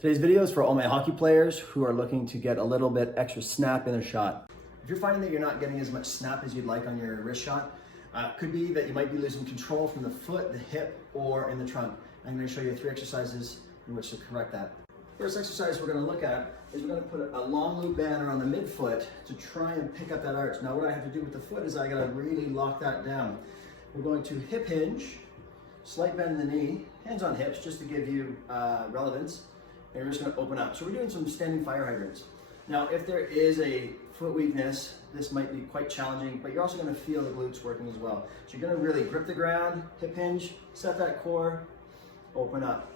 Today's video is for all my hockey players who are looking to get a little bit extra snap in their shot. If you're finding that you're not getting as much snap as you'd like on your wrist shot, could be that you might be losing control from the foot, the hip, or in the trunk. I'm going to show you 3 exercises in which to correct that. First exercise we're going to look at is we're going to put a long loop band around the midfoot to try and pick up that arch. Now what I have to do with the foot is I got to really lock that down. We're going to hip hinge, slight bend in the knee, hands on hips just to give you relevance. And we're just going to open up. So we're doing some standing fire hydrants. Now, if there is a foot weakness, this might be quite challenging, but you're also going to feel the glutes working as well. So you're going to really grip the ground, hip hinge, set that core, open up.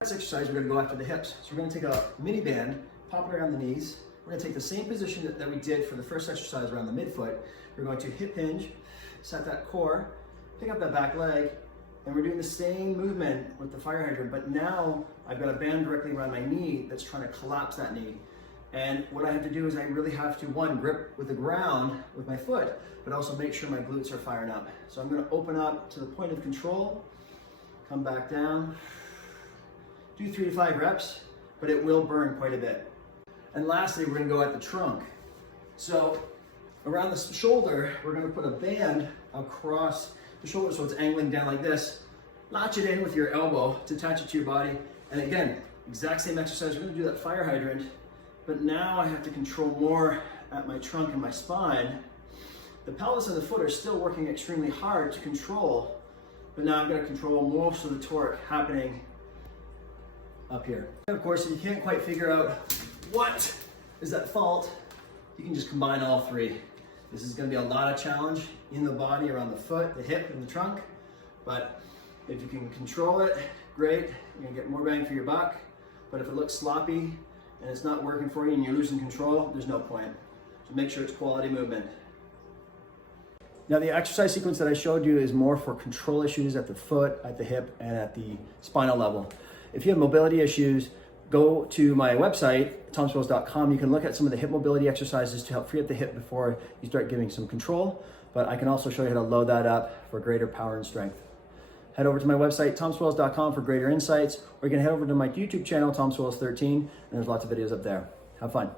Next exercise, we're going to go after the hips. So we're going to take a mini band, pop it around the knees. We're going to take the same position that we did for the first exercise around the midfoot. We're going to hip hinge, set that core, pick up that back leg, and we're doing the same movement with the fire hydrant, but now I've got a band directly around my knee that's trying to collapse that knee. And what I have to do is I really have to, one, grip with the ground with my foot, but also make sure my glutes are firing up. So I'm gonna open up to the point of control, come back down, do 3 to 5 reps, but it will burn quite a bit. And lastly, we're gonna go at the trunk. So around the shoulder, we're gonna put a band across the shoulder so it's angling down like this. Latch it in with your elbow to attach it to your body. And again, exact same exercise. We're gonna do that fire hydrant, but now I have to control more at my trunk and my spine. The pelvis and the foot are still working extremely hard to control, but now I've got to control most of the torque happening up here. And of course, if you can't quite figure out what is at fault, you can just combine all 3. This is going to be a lot of challenge in the body, around the foot, the hip, and the trunk. But if you can control it, great. You're going to get more bang for your buck. But if it looks sloppy and it's not working for you and you're losing control, there's no point. So make sure it's quality movement. Now the exercise sequence that I showed you is more for control issues at the foot, at the hip, and at the spinal level. If you have mobility issues, go to my website, tomswills.com. You can look at some of the hip mobility exercises to help free up the hip before you start giving some control, but I can also show you how to load that up for greater power and strength. Head over to my website, tomswills.com, for greater insights, or you can head over to my YouTube channel, TomSwills13, and there's lots of videos up there. Have fun.